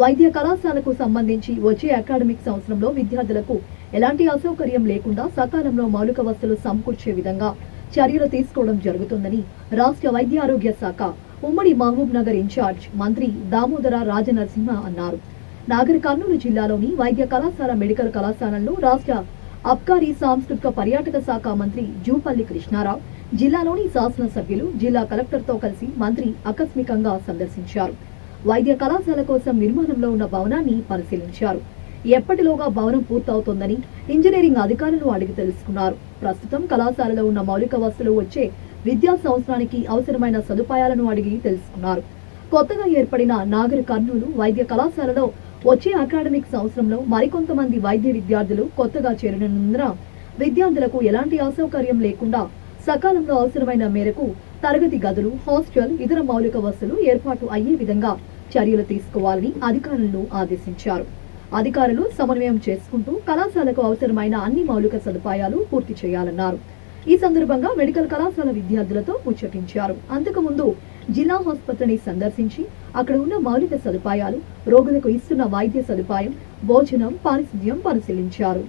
వైద్య కళాశాలకు సంబంధించి వచ్చే అకాడమిక్ సంవత్సరంలో విద్యార్థులకు ఎలాంటి అసౌకర్యం లేకుండా సకాలంలో మౌలిక వసతులు సమకూర్చే విధంగా చర్యలు తీసుకోవడం జరుగుతుందని రాష్ట్ర వైద్య ఆరోగ్య శాఖ ఉమ్మడి మహబూబ్ నగర్ ఇన్ఛార్జ్ మంత్రి దామోదర రాజనరసింహ అన్నారు. నాగర్ కర్నూలు జిల్లాలోని వైద్య కళాశాల మెడికల్ కళాశాలల్లో రాష్ట్ర అబ్కారీ సాంస్కృతిక పర్యాటక శాఖ మంత్రి జూపల్లి కృష్ణారావు, జిల్లాలోని శాసనసభ్యులు, జిల్లా కలెక్టర్తో కలిసి మంత్రి ఆకస్మికంగా సందర్శించారు. వైద్య కళాశాల కోసం నిర్మాణంలో ఉన్న భవనాన్ని పరిశీలించారు. ఎప్పటిలోగా భవనం పూర్తవుతోందని ఇంజనీరింగ్ అధికారులను అడిగి తెలుసుకున్నారు. ప్రస్తుతం కళాశాలలో ఉన్న మౌలిక వసతులు వచ్చే విద్యా సంవత్సరానికి అవసరమైన సదుపాయాలను అడిగి తెలుసుకున్నారు. కొత్తగా ఏర్పడిన నాగర్ కర్నూలు వైద్య కళాశాలలో వచ్చే అకాడమిక్ సంవత్సరంలో మరికొంతమంది వైద్య విద్యార్థులు కొత్తగా చేరనున్నందున విద్యార్థులకు ఎలాంటి అసౌకర్యం లేకుండా సకాలంలో అవసరమైన మేరకు తరగతి గదులు, హాస్టల్, ఇతర మౌలిక వసతులు ఏర్పాటు అయ్యే విధంగా చర్యలు తీసుకోవాలని అధికారులను ఆదేశించారు. అధికారులు సమన్వయం చేసుకుంటూ కళాశాలకు అవసరమైన అన్ని మౌలిక సదుపాయాలు పూర్తి చేయాలన్నారు. ఈ సందర్భంగా మెడికల్ కళాశాల విద్యార్థులతో ముచ్చటించారు. అంతకుముందు జిల్లా ఆసుపత్రిని సందర్శించి అక్కడ ఉన్న మౌలిక సదుపాయాలు, రోగులకు ఇస్తున్న వైద్య సదుపాయం, భోజనం, పారిశుద్ధ్యం పరిశీలించారు.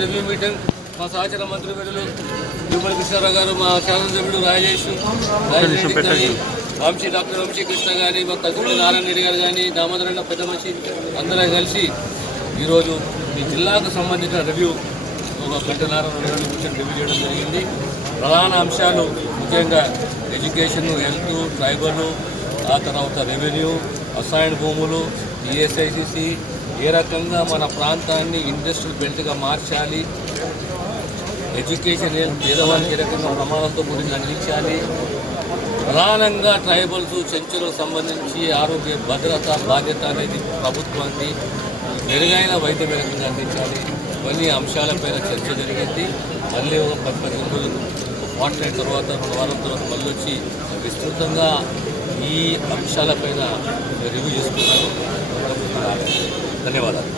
రివ్యూ మీటింగ్ మా సహచర మంత్రి వర్యులు జూపల్లి కృష్ణారావు గారు, మా శాసనసభ్యుడు రాజేష్ వంశీ, డాక్టర్ వంశీ కృష్ణ గారి, మా కల్పూరి నారాయణ రెడ్డి గారు కానీ, దామోదరన్న పెద్ద మనిషి అందరం కలిసి ఈరోజు ఈ జిల్లాకు సంబంధించిన రివ్యూ ఒక గంటన్నర 2 గంటల కూర్చొని రివ్యూ చేయడం జరిగింది. ప్రధాన అంశాలు ముఖ్యంగా ఎడ్యుకేషన్, హెల్త్, ట్రైబల్, ఆ తర్వాత రెవెన్యూ, అసైన్డ్ భూములు, ఈఎస్ఐసిసి, ఏ రకంగా మన ప్రాంతాన్ని ఇండస్ట్రియల్ బెల్ట్గా మార్చాలి, ఎడ్యుకేషన్ పేదవాళ్ళకి ఏ రకంగా ప్రమాణాలతో కూడిన అందించాలి, ప్రధానంగా ట్రైబల్స్, చెంచులకు సంబంధించి ఆరోగ్య భద్రత బాధ్యత అనేది ప్రభుత్వానికి మెరుగైన వైద్యం ఏ రకంగా అందించాలి, ఇవన్నీ అంశాలపైన చర్చ జరిగింది. మళ్ళీ ఒక 10-15 రోజులు ఫార్ట్నైట్ తర్వాత 2 వారాల తర్వాత మళ్ళీ వచ్చి విస్తృతంగా ఈ అంశాలపైన రివ్యూ చేసుకున్నారు. ధన్యవాదాలు.